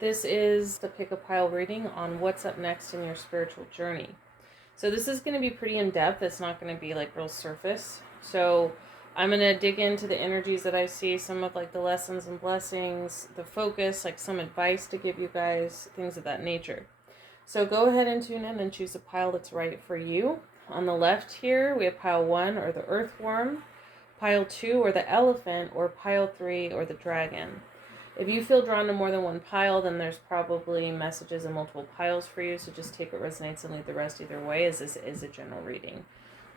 This is the pick a pile reading on what's up next in your spiritual journey. So this is going to be pretty in-depth. It's not going to be like real surface. So I'm going to dig into the energies that I see, some of like the lessons and blessings, the focus, like some advice to give you guys, things of that nature. So go ahead and tune in and choose a pile that's right for you. On the left here, we have pile 1 or the earthworm, pile 2 or the elephant, or pile 3 or the dragon. If you feel drawn to more than one pile, then there's probably messages in multiple piles for you. So just take what resonates and leave the rest either way, as this is a general reading.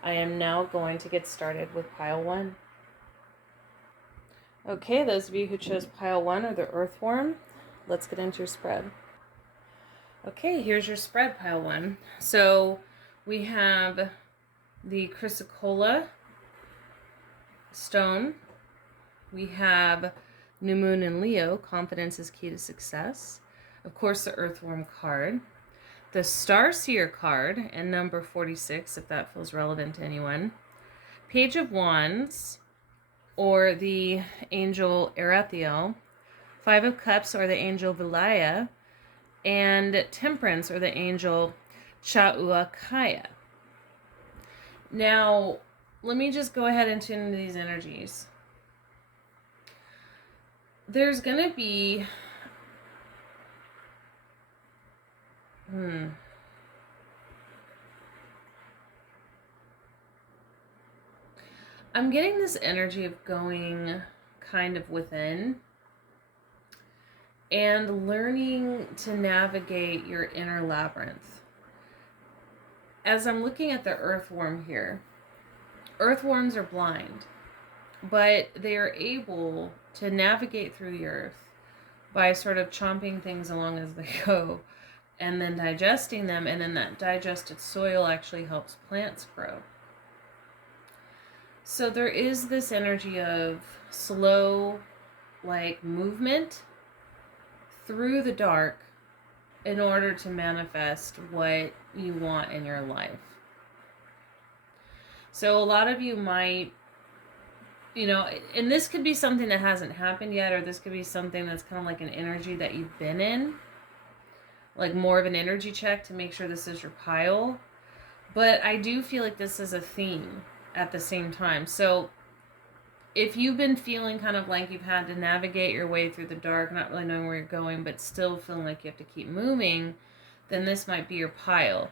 I am now going to get started with pile 1. Okay, those of you who chose pile 1 or the earthworm, let's get into your spread. Okay, here's your spread, pile 1. So we have the chrysocolla stone. We have New Moon in Leo, confidence is key to success. Of course, the earthworm card. The Starseer card, and number 46, if that feels relevant to anyone. Page of Wands, or the angel Erathiel. 5 of Cups, or the angel Vilaya. And Temperance, or the angel Chauakaya. Now, let me just go ahead and tune into these energies. There's going to be... I'm getting this energy of going kind of within and learning to navigate your inner labyrinth. As I'm looking at the earthworm here, earthworms are blind, but they are able to navigate through the earth by sort of chomping things along as they go and then digesting them, and then that digested soil actually helps plants grow. So there is this energy of slow, like, movement through the dark in order to manifest what you want in your life. So a lot of you might, you know, and this could be something that hasn't happened yet, or this could be something that's kind of like an energy that you've been in, like more of an energy check to make sure this is your pile. But I do feel like this is a theme at the same time. So if you've been feeling kind of like you've had to navigate your way through the dark, not really knowing where you're going, but still feeling like you have to keep moving, then this might be your pile.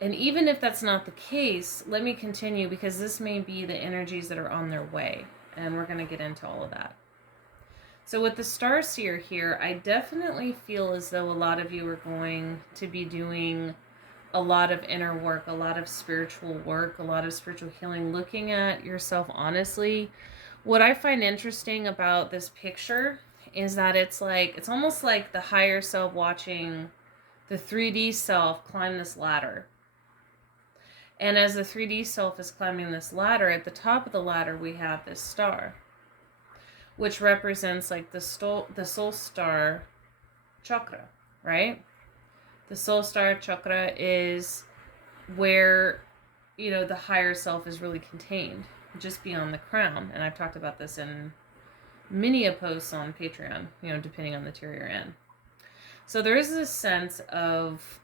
And even if that's not the case, let me continue, because this may be the energies that are on their way, and we're going to get into all of that. So with the Starseer here, I definitely feel as though a lot of you are going to be doing a lot of inner work, a lot of spiritual work, a lot of spiritual healing, looking at yourself honestly. What I find interesting about this picture is that it's almost like the higher self watching the 3D self climb this ladder. And as the 3D self is climbing this ladder, at the top of the ladder we have this star, which represents like the soul star chakra, right? The soul star chakra is where, you know, the higher self is really contained, just beyond the crown. And I've talked about this in many posts on Patreon, you know, depending on the tier you're in. So there is this sense of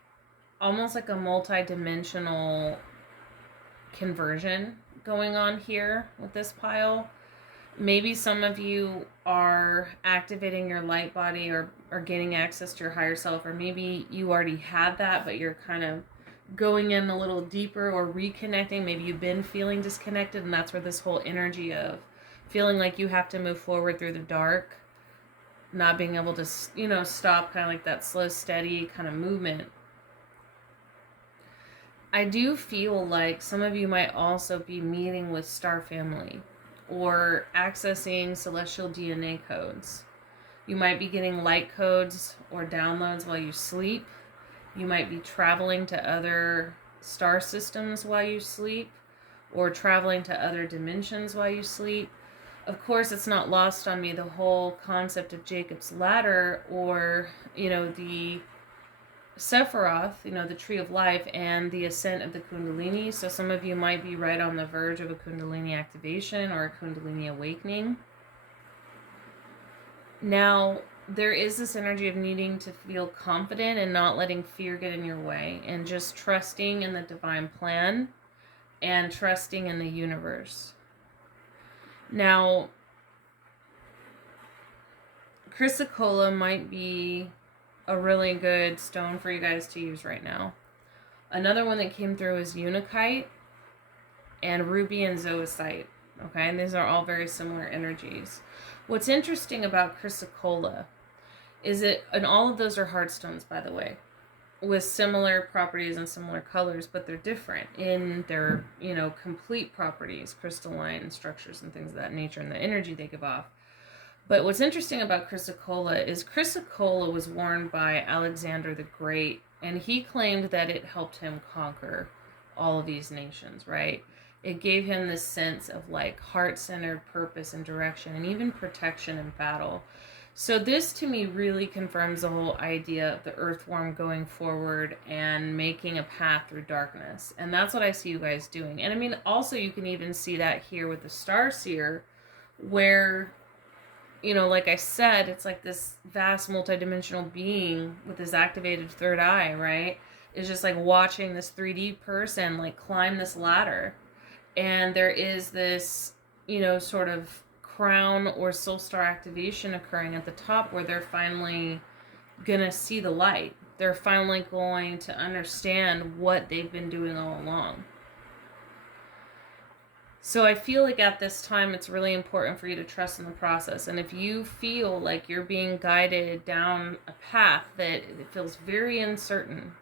almost like a multi-dimensional conversion going on here with this pile. Maybe some of you are activating your light body or gaining access to your higher self, or maybe you already had that, but you're kind of going in a little deeper or reconnecting. Maybe you've been feeling disconnected, and that's where this whole energy of feeling like you have to move forward through the dark, not being able to, you know, stop, kind of like that slow, steady kind of movement. I do feel like some of you might also be meeting with star family or accessing celestial DNA codes. You might be getting light codes or downloads while you sleep. You might be traveling to other star systems while you sleep, or traveling to other dimensions while you sleep. Of course, it's not lost on me the whole concept of Jacob's ladder, or, you know, the Sephiroth, you know, the tree of life, and the ascent of the Kundalini. So some of you might be right on the verge of a Kundalini activation or a Kundalini awakening. Now, there is this energy of needing to feel confident and not letting fear get in your way, and just trusting in the divine plan and trusting in the universe. Now, chrysocolla might be a really good stone for you guys to use right now. Another one that came through is unakite and ruby and zoisite. Okay, and these are all very similar energies. What's interesting about chrysocolla is that, and all of those are hard stones, by the way, with similar properties and similar colors, but they're different in their, complete properties, crystalline structures and things of that nature, and the energy they give off. But what's interesting about chrysocolla is chrysocolla was worn by Alexander the Great, and he claimed that it helped him conquer all of these nations, right? It gave him this sense of like heart-centered purpose and direction, and even protection in battle. So this to me really confirms the whole idea of the earthworm going forward and making a path through darkness. And that's what I see you guys doing. And I mean, also you can even see that here with the Starseer, where, like I said, it's like this vast multidimensional being with this activated third eye, right? Is just like watching this 3D person like climb this ladder. And there is this, sort of crown or soul star activation occurring at the top, where they're finally gonna see the light. They're finally going to understand what they've been doing all along. So I feel like at this time it's really important for you to trust in the process. And if you feel like you're being guided down a path that it feels very uncertain,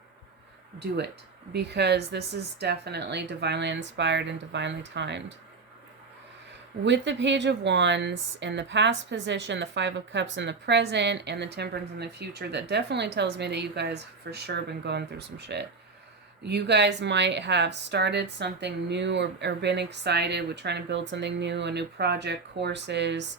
do it, because this is definitely divinely inspired and divinely timed. With the Page of Wands in the past position, the Five of Cups in the present, and the Temperance in the future, that definitely tells me that you guys for sure have been going through some shit. You guys might have started something new, or been excited with trying to build something new, a new project, courses,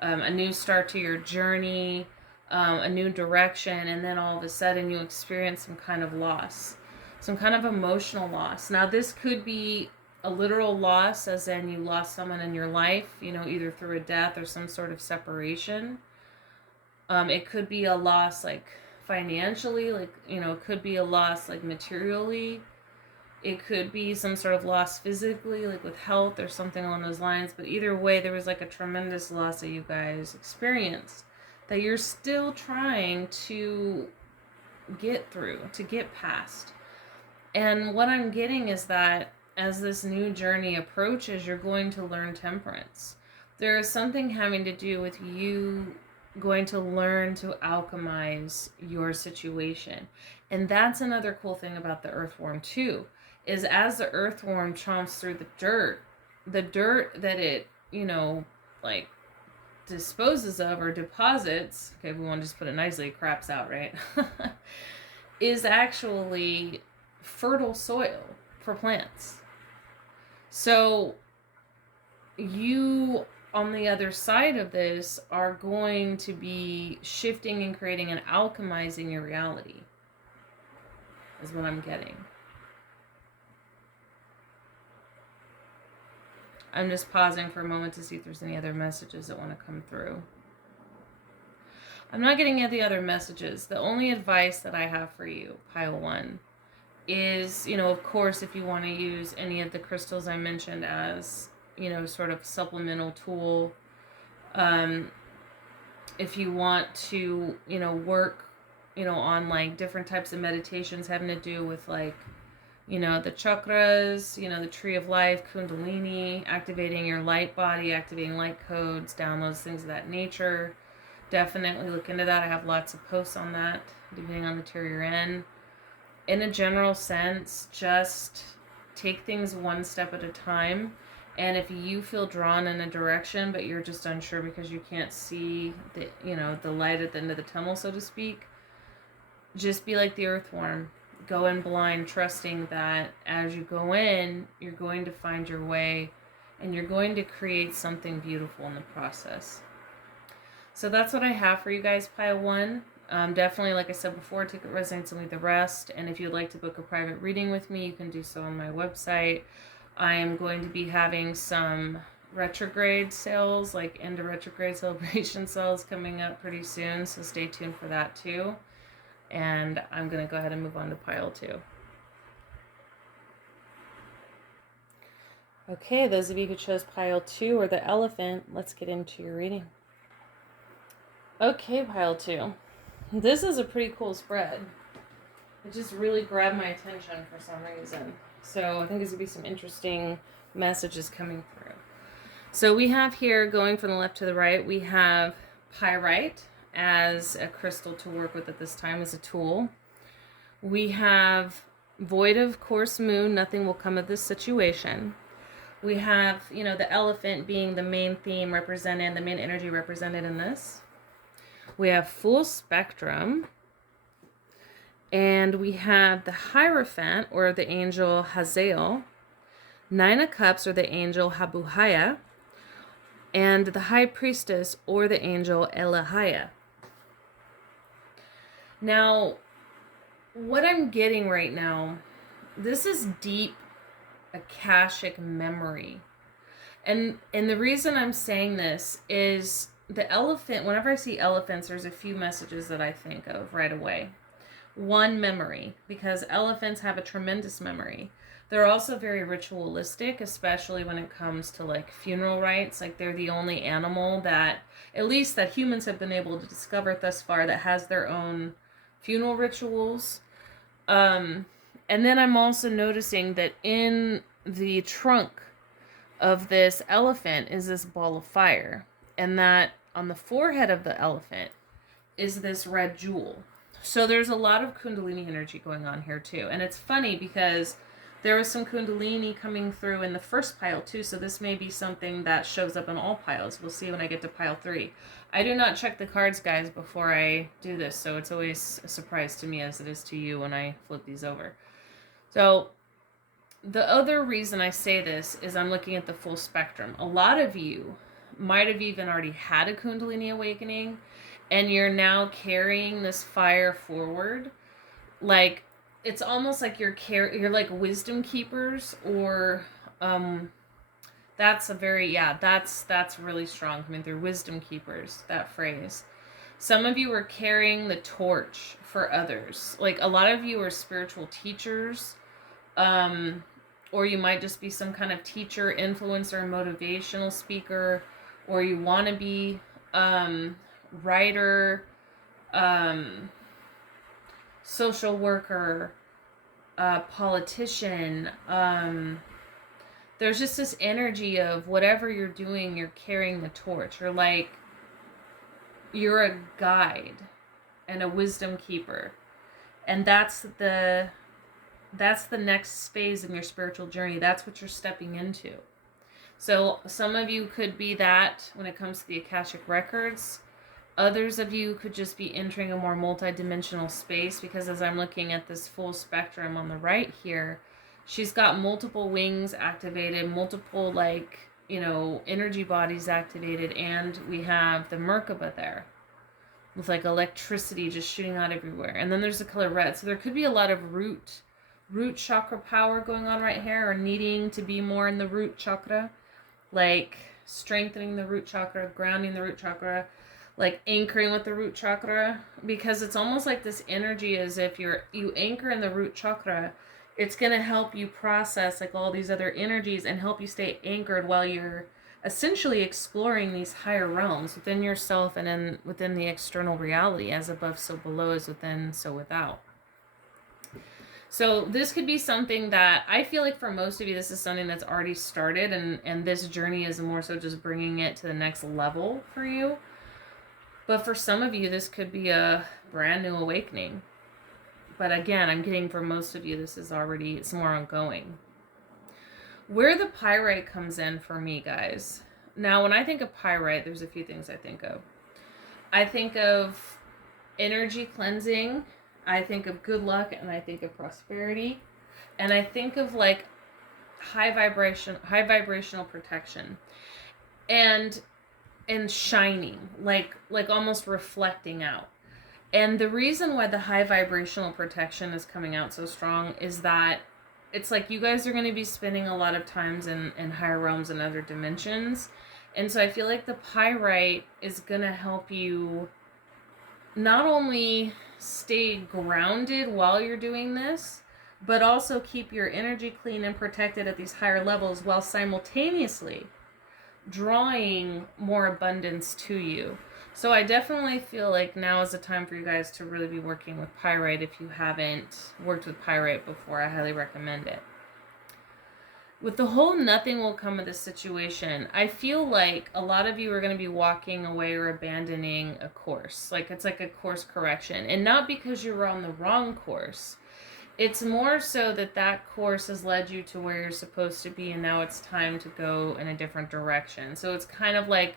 a new start to your journey, a new direction, and then all of a sudden you experience some kind of loss, some kind of emotional loss. Now this could be a literal loss, as in you lost someone in your life, either through a death or some sort of separation. It could be a loss like financially, like, it could be a loss like materially. It could be some sort of loss physically, like with health or something along those lines. But either way, there was like a tremendous loss that you guys experienced that you're still trying to get through, to get past. And what I'm getting is that as this new journey approaches, you're going to learn temperance. There is something having to do with you going to learn to alchemize your situation. And that's another cool thing about the earthworm too, is as the earthworm chomps through the dirt that it, like disposes of or deposits, okay, we want to just put it nicely, craps out, right? is actually fertile soil for plants. So you, on the other side of this, are going to be shifting and creating and alchemizing your reality, is what I'm getting. I'm just pausing for a moment to see if there's any other messages that want to come through. I'm not getting any other messages. The only advice that I have for you, pile one, is, of course, if you want to use any of the crystals I mentioned as, sort of supplemental tool, if you want to, work, on like different types of meditations having to do with like, the chakras, the tree of life, kundalini, activating your light body, activating light codes, downloads, things of that nature, definitely look into that. I have lots of posts on that, depending on the tier you're in. In a general sense, just take things one step at a time. And if you feel drawn in a direction, but you're just unsure because you can't see the, the light at the end of the tunnel, so to speak, just be like the earthworm. Go in blind, trusting that as you go in, you're going to find your way and you're going to create something beautiful in the process. So that's what I have for you guys, pile one. Definitely, like I said before, take what resonates and leave the rest. And if you'd like to book a private reading with me, you can do so on my website. I am going to be having some retrograde sales, like into retrograde celebration sales coming up pretty soon. So stay tuned for that too. And I'm going to go ahead and move on to pile 2. Okay, those of you who chose pile 2 or the elephant, let's get into your reading. Okay, pile 2. This is a pretty cool spread. It just really grabbed my attention for some reason. So I think there's going to be some interesting messages coming through. So we have here, going from the left to the right, we have pyrite as a crystal to work with at this time as a tool. We have void of course moon, nothing will come of this situation. We have, the elephant being the main theme represented, the main energy represented in this. We have full spectrum. And we have the Hierophant, or the angel Hazael. 9 of Cups, or the angel Habuhaya. And the High Priestess, or the angel Elahaya. Now, what I'm getting right now, this is deep akashic memory. And the reason I'm saying this is the elephant, whenever I see elephants, there's a few messages that I think of right away. 1, memory, because elephants have a tremendous memory. They're also very ritualistic, especially when it comes to like funeral rites. Like they're the only animal that, at least that humans have been able to discover thus far, that has their own funeral rituals. And then I'm also noticing that in the trunk of this elephant is this ball of fire. And that on the forehead of the elephant is this red jewel. So there's a lot of Kundalini energy going on here too. And it's funny because there was some Kundalini coming through in the first pile too. So this may be something that shows up in all piles. We'll see when I get to pile 3. I do not check the cards, guys, before I do this. So it's always a surprise to me as it is to you when I flip these over. So the other reason I say this is I'm looking at the full spectrum. A lot of you might have even already had a Kundalini awakening, and you're now carrying this fire forward. Like, it's almost like you're like wisdom keepers, or that's really strong coming through, wisdom keepers, that phrase. Some of you are carrying the torch for others. Like a lot of you are spiritual teachers, or you might just be some kind of teacher, influencer, motivational speaker, or you want to be writer, social worker, politician. There's just this energy of whatever you're doing, you're carrying the torch. You're a guide and a wisdom keeper. And that's the next phase in your spiritual journey. That's what you're stepping into. So some of you could be that when it comes to the Akashic Records. Others of you could just be entering a more multidimensional space, because as I'm looking at this full spectrum on the right here, she's got multiple wings activated, multiple energy bodies activated, and we have the Merkaba there with like electricity just shooting out everywhere. And then there's the color red. So there could be a lot of root chakra power going on right here, or needing to be more in the root chakra, like strengthening the root chakra, grounding the root chakra, like anchoring with the root chakra, because it's almost like this energy as if you anchor in the root chakra, it's going to help you process like all these other energies and help you stay anchored while you're essentially exploring these higher realms within yourself and within the external reality, as above so below, as within so without. So this could be something that I feel like for most of you, this is something that's already started, and this journey is more so just bringing it to the next level for you. But for some of you, this could be a brand new awakening. But again, I'm getting for most of you, it's more ongoing. Where the pyrite comes in for me, guys. Now, when I think of pyrite, there's a few things I think of. I think of energy cleansing. I think of good luck, and I think of prosperity. And I think of like high vibrational protection. And shining, like almost reflecting out. And the reason why the high vibrational protection is coming out so strong is that it's like you guys are going to be spending a lot of times in higher realms and other dimensions. And so I feel like the pyrite is going to help you not only stay grounded while you're doing this, but also keep your energy clean and protected at these higher levels while simultaneously drawing more abundance to you. So I definitely feel like now is the time for you guys to really be working with pyrite. If you haven't worked with pyrite before, I highly recommend it. With the whole nothing will come of this situation, I feel like a lot of you are going to be walking away or abandoning a course. Like it's like a course correction. And not because you were on the wrong course. It's more so that that course has led you to where you're supposed to be, and now it's time to go in a different direction. So it's kind of like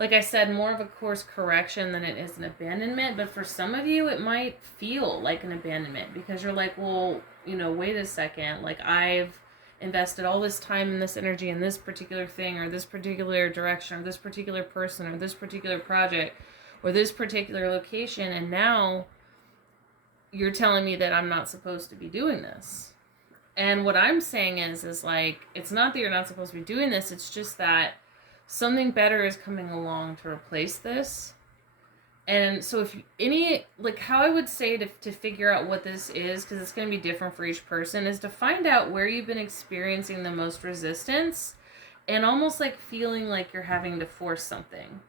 I said, more of a course correction than it is an abandonment. But for some of you, it might feel like an abandonment because you're like, well, you know, wait a second. Like I've invested all this time and this energy in this particular thing or this particular direction or this particular person or this particular project or this particular location, and now you're telling me that I'm not supposed to be doing this. And what I'm saying is like, it's not that you're not supposed to be doing this, it's just that something better is coming along to replace this. And so if any, like how I would say to figure out what this is, because it's going to be different for each person, is to find out where you've been experiencing the most resistance and almost like feeling like you're having to force something.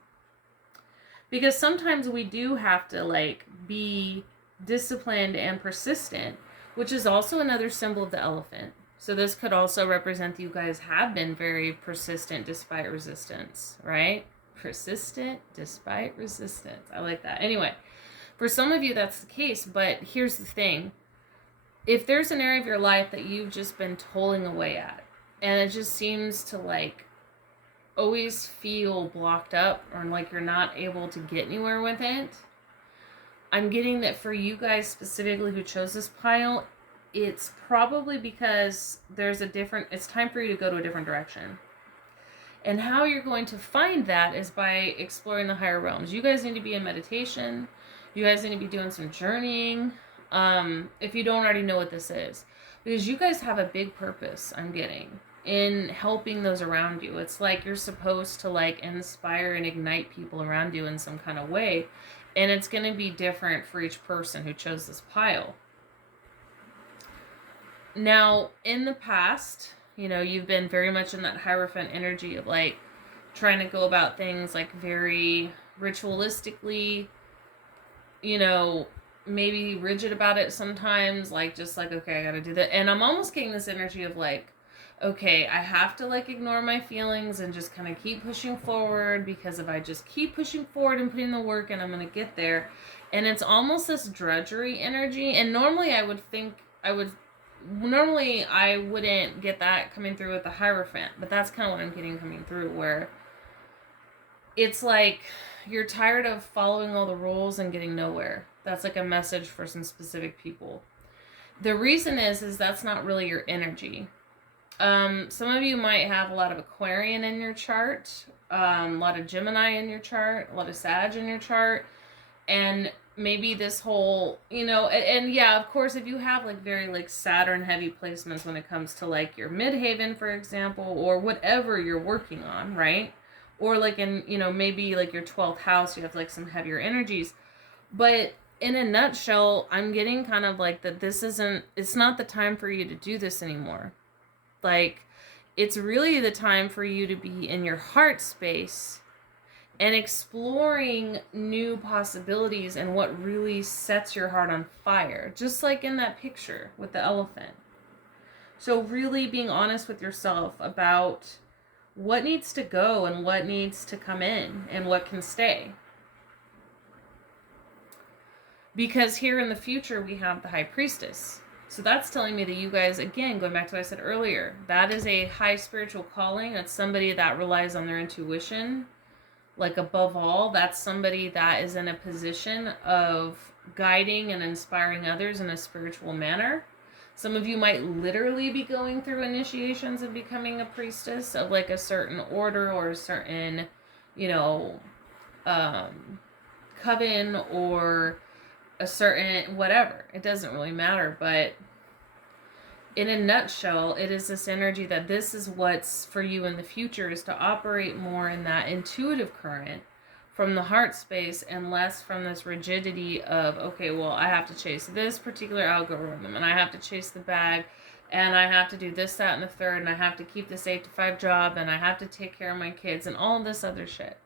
Because sometimes we do have to like be disciplined and persistent, which is also another symbol of the elephant. So this could also represent that you guys have been very persistent despite resistance, right? Persistent despite resistance. I like that. Anyway, for some of you that's the case, but here's the thing. If there's an area of your life that you've just been toiling away at, and it just seems to like always feel blocked up or like you're not able to get anywhere with it, I'm getting that for you guys specifically who chose this pile, it's probably because it's time for you to go to a different direction. And how you're going to find that is by exploring the higher realms. You guys need to be in meditation. You guys need to be doing some journeying. If you don't already know what this is. Because you guys have a big purpose, I'm getting, in helping those around you. It's like you're supposed to like inspire and ignite people around you in some kind of way. And it's going to be different for each person who chose this pile. Now, in the past, you know, you've been very much in that Hierophant energy of like trying to go about things like very ritualistically, you know, maybe rigid about it sometimes, like just like, okay, I got to do that. And I'm almost getting this energy of like, okay, I have to like ignore my feelings and just kind of keep pushing forward, because if I just keep pushing forward and putting the work in, I'm going to get there. And it's almost this drudgery energy. And normally I wouldn't get that coming through with the Hierophant, but that's kind of what I'm getting coming through, where it's like you're tired of following all the rules and getting nowhere. That's like a message for some specific people. The reason is that's not really your energy. Some of you might have a lot of Aquarian in your chart, a lot of Gemini in your chart, a lot of Sag in your chart, and maybe this whole, you know, and yeah, of course, if you have like very like Saturn heavy placements when it comes to like your midhaven, for example, or whatever you're working on, right? Or like in, you know, maybe like your 12th house, you have like some heavier energies. But in a nutshell, I'm getting kind of like that it's not the time for you to do this anymore. Like, it's really the time for you to be in your heart space and exploring new possibilities and what really sets your heart on fire. Just like in that picture with the elephant. So really being honest with yourself about what needs to go and what needs to come in and what can stay. Because here in the future, we have the High Priestess. So that's telling me that you guys, again, going back to what I said earlier, that is a high spiritual calling. That's somebody that relies on their intuition. Like above all, that's somebody that is in a position of guiding and inspiring others in a spiritual manner. Some of you might literally be going through initiations of becoming a priestess of like a certain order or a certain, you know, coven or a certain whatever. It doesn't really matter, but in a nutshell, it is this energy that this is what's for you in the future, is to operate more in that intuitive current from the heart space and less from this rigidity of, okay, well, I have to chase this particular algorithm and I have to chase the bag and I have to do this, that, and the third, and I have to keep this 8 to 5 job and I have to take care of my kids and all this other shit.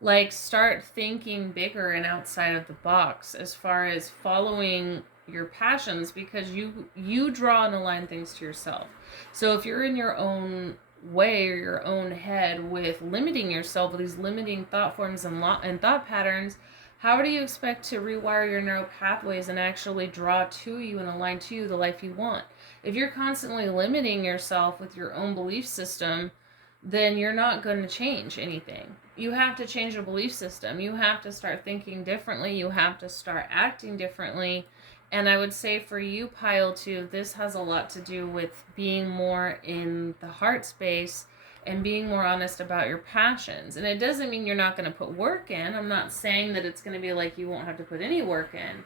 Like, start thinking bigger and outside of the box as far as following your passions, because you draw and align things to yourself. So if you're in your own way or your own head with limiting yourself with these limiting thought forms and thought patterns, how do you expect to rewire your neural pathways and actually draw to you and align to you the life you want? If you're constantly limiting yourself with your own belief system, then you're not going to change anything. You have to change your belief system. You have to start thinking differently. You have to start acting differently. And I would say for you, Pile 2, this has a lot to do with being more in the heart space and being more honest about your passions. And it doesn't mean you're not going to put work in. I'm not saying that it's going to be like you won't have to put any work in.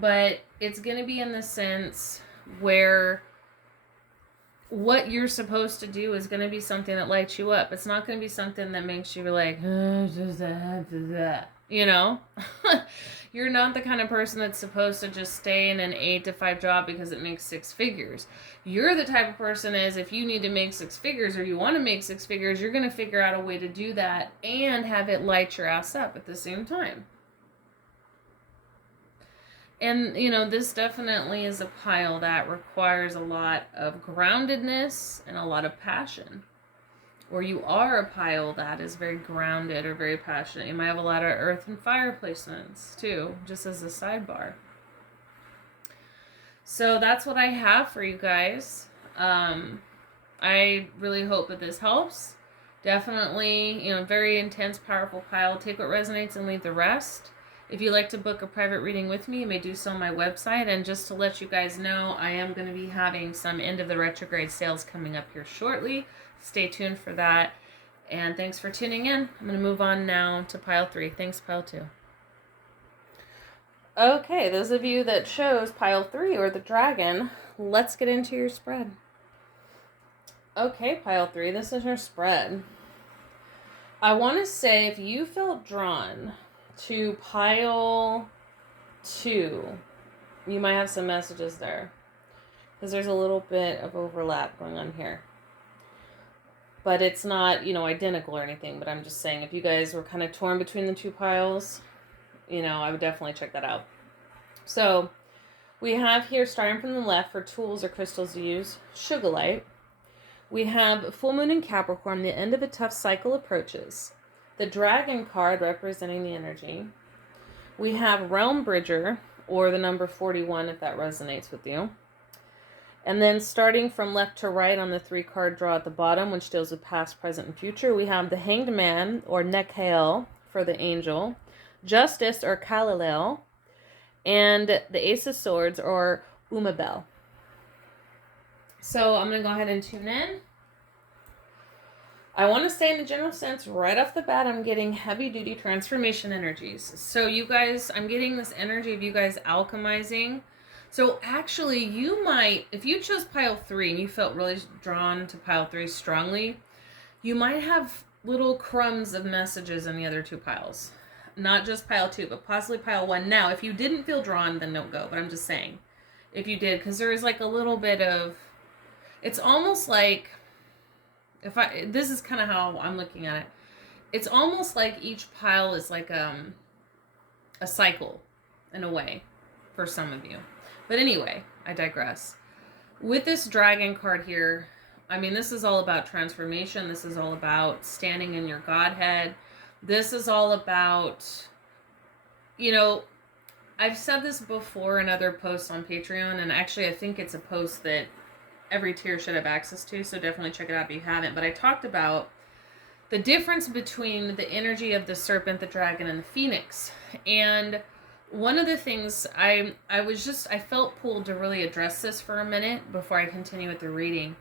But it's going to be in the sense where what you're supposed to do is going to be something that lights you up. It's not going to be something that makes you like, you know? You're not the kind of person that's supposed to just stay in an 8 to 5 job because it makes 6 figures. You're the type of person is, if you need to make 6 figures or you want to make 6 figures, you're going to figure out a way to do that and have it light your ass up at the same time. And, you know, this definitely is a pile that requires a lot of groundedness and a lot of passion. Or you are a pile that is very grounded or very passionate. You might have a lot of earth and fire placements too, just as a sidebar. So that's what I have for you guys. I really hope that this helps. Definitely, you know, very intense, powerful pile. Take what resonates and leave the rest. If you'd like to book a private reading with me, you may do so on my website. And just to let you guys know, I am going to be having some end of the retrograde sales coming up here shortly. Stay tuned for that. And thanks for tuning in. I'm going to move on now to pile 3. Thanks, pile 2. Okay, those of you that chose pile 3 or the dragon, let's get into your spread. Okay, pile 3, this is your spread. I want to say if you felt drawn to pile 2, you might have some messages there, because there's a little bit of overlap going on here. But it's not, you know, identical or anything, but I'm just saying if you guys were kind of torn between the 2 piles, you know, I would definitely check that out. So we have here, starting from the left for tools or crystals to use, Sugarlight. We have Full Moon in Capricorn, the end of a tough cycle approaches. The Dragon card representing the energy. We have Realm Bridger, or the number 41 if that resonates with you. And then starting from left to right on the 3-card draw at the bottom, which deals with past, present, and future, we have the Hanged Man, or Nekhael, for the angel. Justice, or Kalalel. And the Ace of Swords, or Umabel. So I'm going to go ahead and tune in. I want to say in a general sense, right off the bat, I'm getting heavy-duty transformation energies. So you guys, I'm getting this energy of you guys alchemizing. So actually, you might, if you chose pile 3 and you felt really drawn to pile 3 strongly, you might have little crumbs of messages in the other 2 piles. Not just pile 2, but possibly pile 1. Now, if you didn't feel drawn, then don't go. But I'm just saying, if you did, because there is like a little bit of, it's almost like, this is kind of how I'm looking at it. It's almost like each pile is like a cycle in a way for some of you. But anyway, I digress. With this dragon card here, I mean, this is all about transformation. This is all about standing in your Godhead. This is all about, you know, I've said this before in other posts on Patreon, and actually I think it's a post that every tier should have access to, so definitely check it out if you haven't. But I talked about the difference between the energy of the serpent, the dragon, and the phoenix. And one of the things I felt pulled to really address this for a minute before I continue with the reading,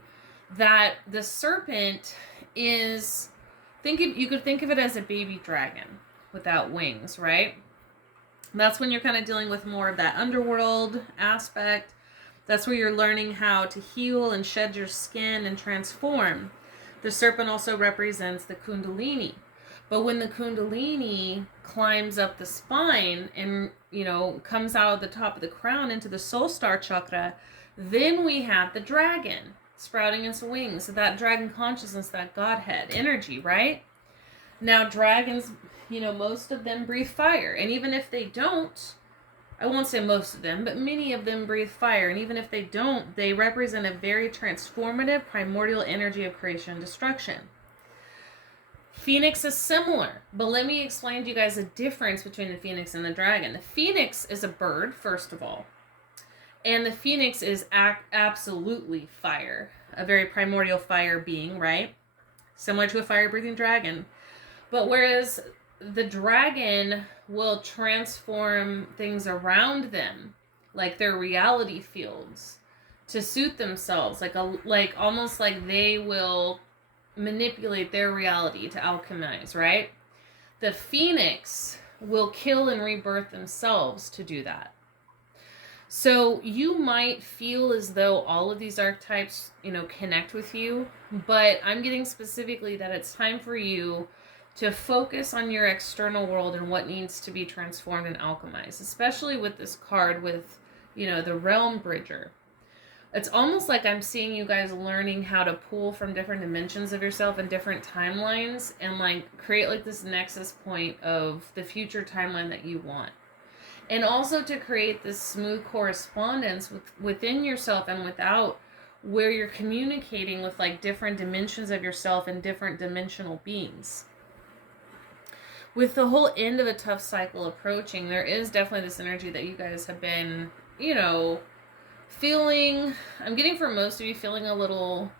that the serpent is, you could think of it as a baby dragon without wings, right? That's when you're kind of dealing with more of that underworld aspect. That's where you're learning how to heal and shed your skin and transform. The serpent also represents the kundalini. But when the kundalini climbs up the spine and, comes out of the top of the crown into the soul star chakra, then we have the dragon sprouting its wings. So that dragon consciousness, that Godhead energy, right? Now, dragons, most of them breathe fire. And even if they don't, I won't say most of them, but many of them breathe fire. And even if they don't, they represent a very transformative, primordial energy of creation and destruction. Phoenix is similar, but let me explain to you guys the difference between the phoenix and the dragon. The phoenix is a bird, first of all. And the phoenix is absolutely fire. A very primordial fire being, right? Similar to a fire-breathing dragon. But whereas the dragon will transform things around them, like their reality fields, to suit themselves, like almost like they will manipulate their reality to alchemize, right? The phoenix will kill and rebirth themselves to do that. So you might feel as though all of these archetypes, connect with you, but I'm getting specifically that it's time for you to focus on your external world and what needs to be transformed and alchemized, especially with this card with, the Realm Bridger. It's almost like I'm seeing you guys learning how to pull from different dimensions of yourself and different timelines and create this nexus point of the future timeline that you want. And also to create this smooth correspondence within yourself and without, where you're communicating with different dimensions of yourself and different dimensional beings. With the whole end of a tough cycle approaching, there is definitely this energy that you guys have been, feeling, I'm getting for most of you, feeling a little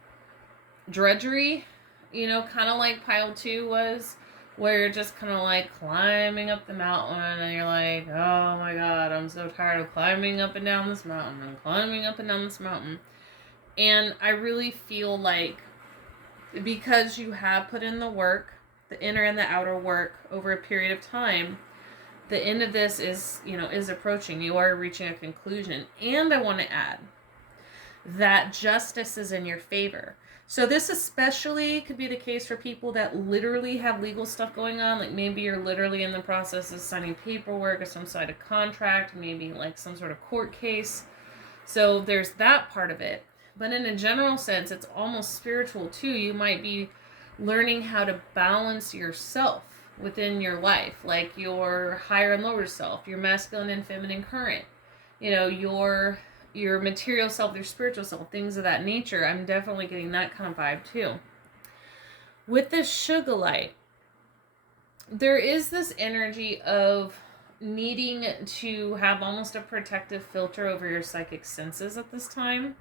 drudgery, kind of like pile 2 was, where you're just kind of climbing up the mountain and you're like, oh my god, I'm so tired of climbing up and down this mountain and climbing up and down this mountain. And I really feel like because you have put in the work, the inner and the outer work over a period of time, the end of this is approaching. You are reaching a conclusion. And I want to add that justice is in your favor. So this especially could be the case for people that literally have legal stuff going on. Like maybe you're literally in the process of signing paperwork or some sort of contract, maybe some sort of court case. So there's that part of it. But in a general sense, it's almost spiritual too. You might be learning how to balance yourself within your life, like your higher and lower self, your masculine and feminine current, your material self, your spiritual self, things of that nature. I'm definitely getting that kind of vibe too. With this Sugarlight, there is this energy of needing to have almost a protective filter over your psychic senses at this time,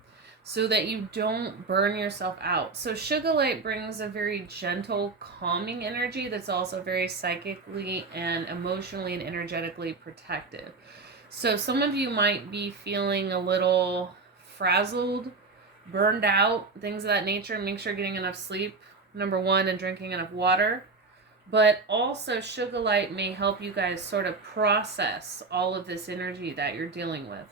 so that you don't burn yourself out. So Sugarlight brings a very gentle, calming energy that's also very psychically and emotionally and energetically protective. So some of you might be feeling a little frazzled, burned out, things of that nature. Make sure you're getting enough sleep, number one, and drinking enough water. But also Sugarlight may help you guys sort of process all of this energy that you're dealing with.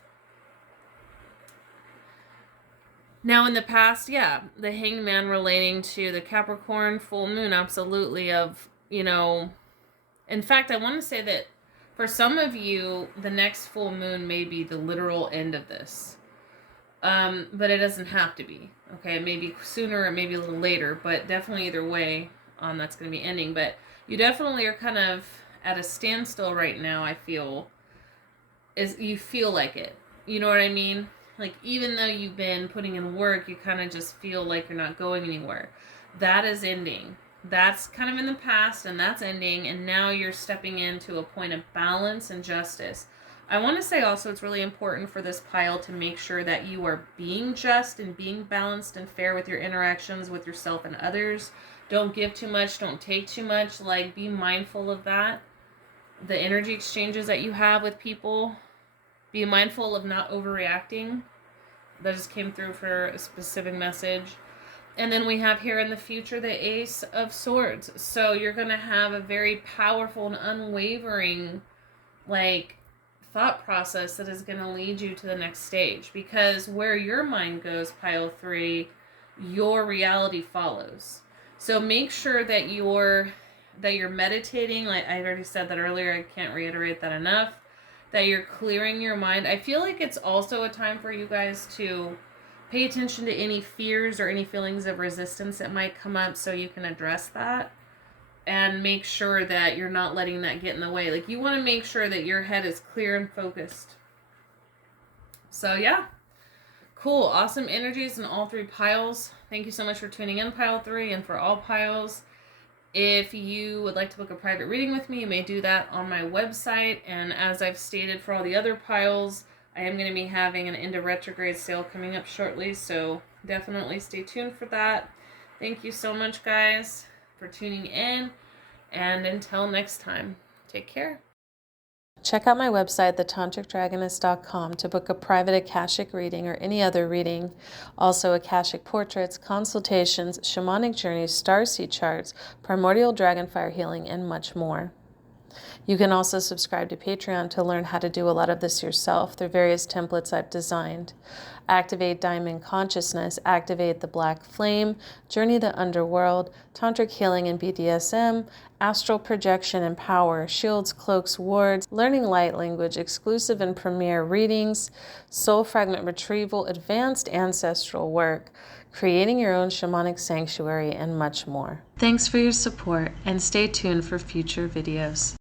Now, in the past, the Hanged Man relating to the Capricorn full moon, absolutely, in fact, I want to say that for some of you, the next full moon may be the literal end of this. But it doesn't have to be, okay? Maybe sooner or maybe a little later, but definitely either way, that's going to be ending. But you definitely are kind of at a standstill right now, I feel. You feel like it. You know what I mean? Even though you've been putting in work, you kind of just feel like you're not going anywhere. That is ending. That's kind of in the past, and that's ending, and now you're stepping into a point of balance and justice. I want to say also it's really important for this pile to make sure that you are being just and being balanced and fair with your interactions with yourself and others. Don't give too much, don't take too much. Be mindful of that. The energy exchanges that you have with people. Be mindful of not overreacting. That just came through for a specific message. And then we have here in the future the Ace of Swords. So you're going to have a very powerful and unwavering thought process that is going to lead you to the next stage, because where your mind goes, pile 3, your reality follows. So make sure that you're meditating. Like I already said that earlier, I can't reiterate that enough, that you're clearing your mind. I feel like it's also a time for you guys to pay attention to any fears or any feelings of resistance that might come up, so you can address that and make sure that you're not letting that get in the way. Like, you want to make sure that your head is clear and focused. So yeah, cool, awesome energies in all 3 piles. Thank you so much for tuning in, pile 3, and for all piles. If you would like to book a private reading with me, you may do that on my website. And as I've stated for all the other piles, I am going to be having an end of retrograde sale coming up shortly, so definitely stay tuned for that. Thank you so much, guys, for tuning in, and until next time, take care. Check out my website, thetantricdragoness.com, to book a private akashic reading or any other reading. Also, akashic portraits, consultations, shamanic journeys, starseed charts, primordial dragon fire healing, and much more. You can also subscribe to Patreon to learn how to do a lot of this yourself through various templates I've designed. Activate Diamond Consciousness, Activate the Black Flame, Journey the Underworld, Tantric Healing and BDSM, Astral Projection and Power, Shields, Cloaks, Wards, Learning Light Language, Exclusive and Premier Readings, Soul Fragment Retrieval, Advanced Ancestral Work, Creating Your Own Shamanic Sanctuary, and much more. Thanks for your support, and stay tuned for future videos.